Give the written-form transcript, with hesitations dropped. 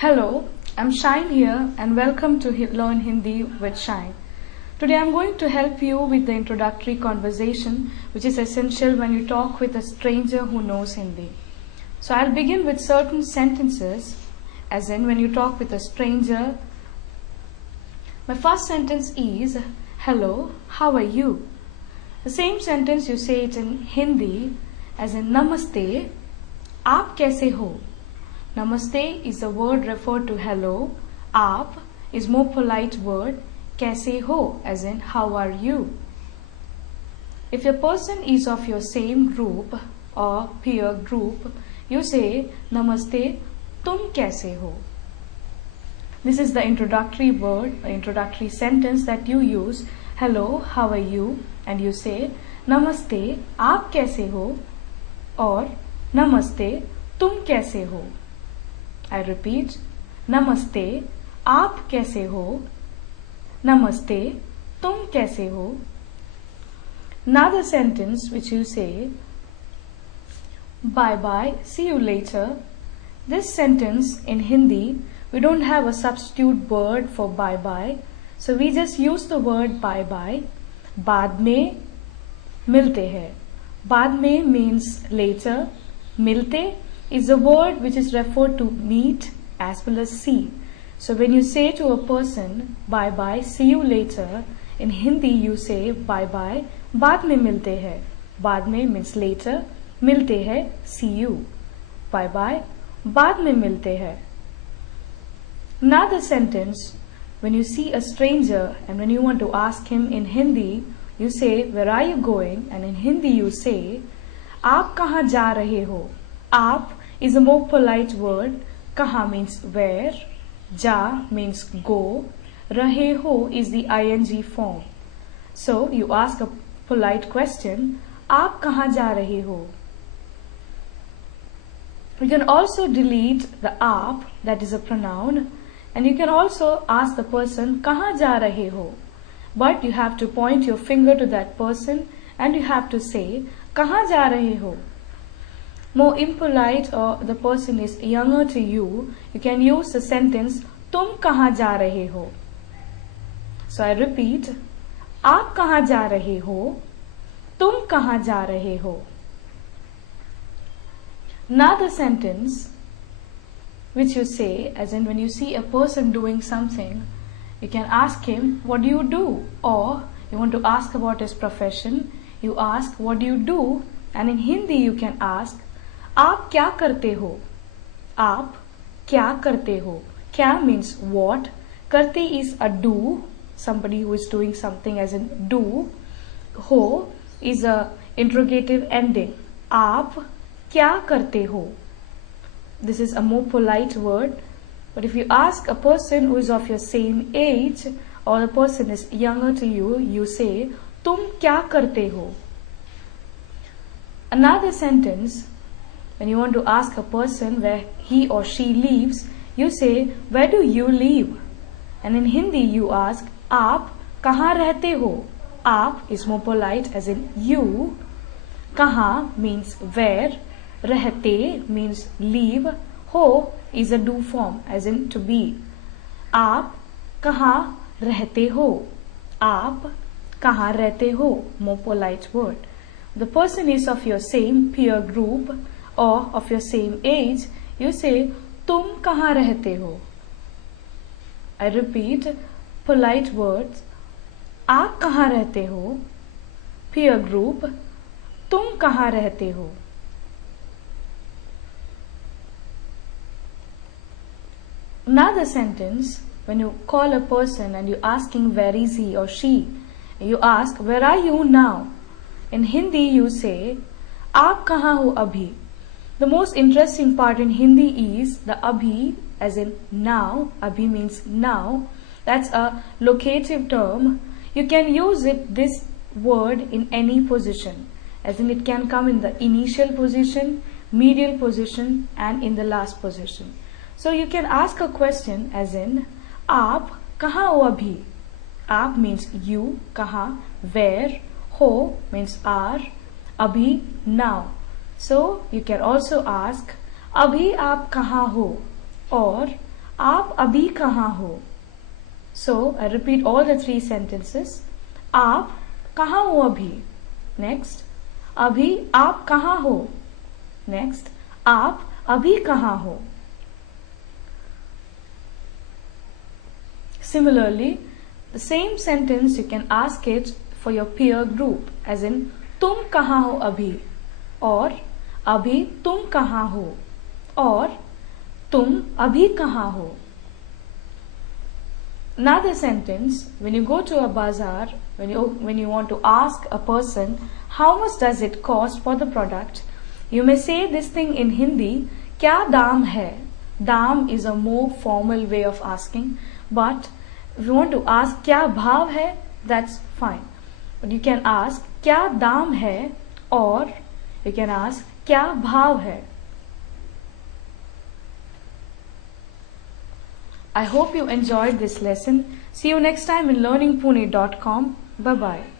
Hello, I'm Shine here and welcome to Learn Hindi with Shine. Today I'm going to help you with the introductory conversation which is essential when you talk with a stranger who knows Hindi. So I'll begin with certain sentences as in when you talk with a stranger. My first sentence is, hello, how are you? The same sentence you say it in Hindi as in Namaste, aap kaise ho? Namaste is a word referred to hello. Aap is more polite word. Kaise ho as in how are you. If a person is of your same group or peer group, you say Namaste, tum kaise ho. This is the introductory word, introductory sentence that you use. Hello, how are you? And you say Namaste, aap kaise ho? Or Namaste, tum kaise ho? I repeat, Namaste, aap kaise ho? Namaste, tum kaise ho? Another sentence which you say, bye bye, see you later. This sentence in Hindi, we don't have a substitute word for bye bye. So we just use the word bye bye. Baad mein milte hai. Baad mein means later. Milte is a word which is referred to meet as well as see. So when you say to a person, bye bye, see you later, in Hindi you say bye bye, baad mein milte hai. Baad mein means later, milte hai, see you. Bye bye, baad mein milte hai. Another sentence, when you see a stranger and when you want to ask him in Hindi, you say, where are you going? And in Hindi you say, aap kahan ja rahe ho? Aap is a more polite word. Kaha means where. Ja means go. Rahe ho is the ing form. So you ask a polite question. Aap kahan ja rahe ho? You can also delete the aap, that is a pronoun. And you can also ask the person, kahan ja rahe ho? But you have to point your finger to that person and you have to say, kahan ja rahe ho? More impolite or the person is younger to you, you can use the sentence, tum kahan ja rahe ho? So I repeat, aap kahan ja rahe ho? Tum kahan ja rahe ho? Another sentence which you say, as in when you see a person doing something, you can ask him, what do you do? Or you want to ask about his profession, you ask, what do you do? And in Hindi you can ask, आप क्या करते हो? आप क्या करते हो? क्या means what? करते is a do, somebody who is doing something as in do. हो is a interrogative ending. आप क्या करते हो? This is a more polite word. But if you ask a person who is of your same age or the person is younger to you, you say, तुम क्या करते हो? Another sentence, when you want to ask a person where he or she lives, you say, where do you live? And in Hindi you ask, आप कहाँ रहते हो? आप is more polite as in you. कहाँ means where. रहते means live. हो is a do form as in to be. आप कहाँ रहते हो? आप कहाँ रहते हो? More polite word. The person is of your same peer group or of your same age, you say, तुम कहाँ रहते हो? I repeat, polite words. आप कहाँ रहते हो? Peer group. तुम कहाँ रहते हो? Another sentence, when you call a person and you're asking where is he or she, you ask, where are you now? In Hindi you say, आप कहाँ हो अभी? The most interesting part in Hindi is the abhi as in now. Abhi means now. That's a locative term. You can use this word in any position. As in it can come in the initial position, medial position and in the last position. So you can ask a question as in, आप कहाँ हो अभी? आप means you, कहाँ, where, हो means are, abhi now. So you can also ask, अभी आप कहाँ हो? और आप अभी कहाँ हो? So I repeat all the three sentences. आप कहाँ हो अभी? Next. अभी आप कहाँ हो? Next. आप अभी कहाँ हो? Similarly, the same sentence you can ask it for your peer group, as in तुम कहाँ हो अभी, और अभी तुम कहाँ हो, और तुम अभी कहाँ हो. Another sentence, when you go to a bazaar, when you want to ask a person how much does it cost for the product, you may say this thing in Hindi, क्या दाम है? Daam is a more formal way of asking, but if you want to ask क्या भाव है, that's fine. But you can ask क्या दाम है, or you can ask क्या भाव है. I hope you enjoyed this lesson. See you next time in learningpune.com. Bye-bye.